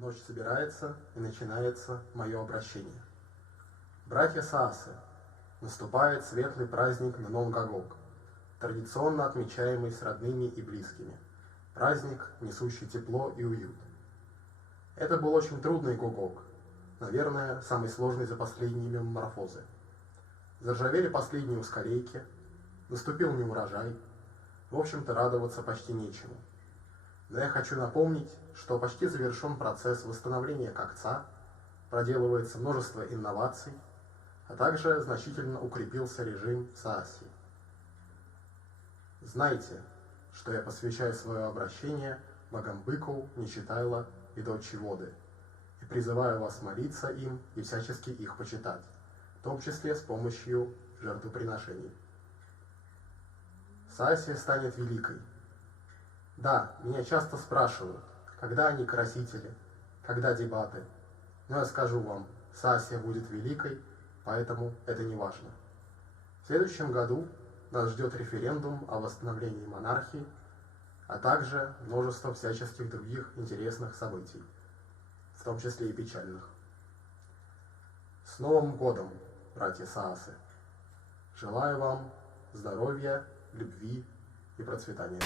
Ночь собирается, и начинается мое обращение. Братья Саасы, наступает светлый праздник Ннонгагог, традиционно отмечаемый с родными и близкими. Праздник, несущий тепло и уют. Это был очень трудный гогог, наверное, самый сложный за последние меморфозы. Заржавели последние ускорейки, наступил неурожай, в общем-то радоваться почти нечему. Но я хочу напомнить, что почти завершен процесс восстановления кокца, проделывается множество инноваций, а также значительно укрепился режим в Саасе. Знайте, что я посвящаю свое обращение богам Быку, Нечитайло и Дочи Воды, и призываю вас молиться им и всячески их почитать, в том числе с помощью жертвоприношений. Саасия станет великой. Да, меня часто спрашивают, когда они красители, когда дебаты. Но я скажу вам, Саасия будет великой, поэтому это не важно. В следующем году нас ждет референдум о восстановлении монархии, а также множество всяческих других интересных событий, в том числе и печальных. С Новым годом, братья Саасы! Желаю вам здоровья, любви и процветания.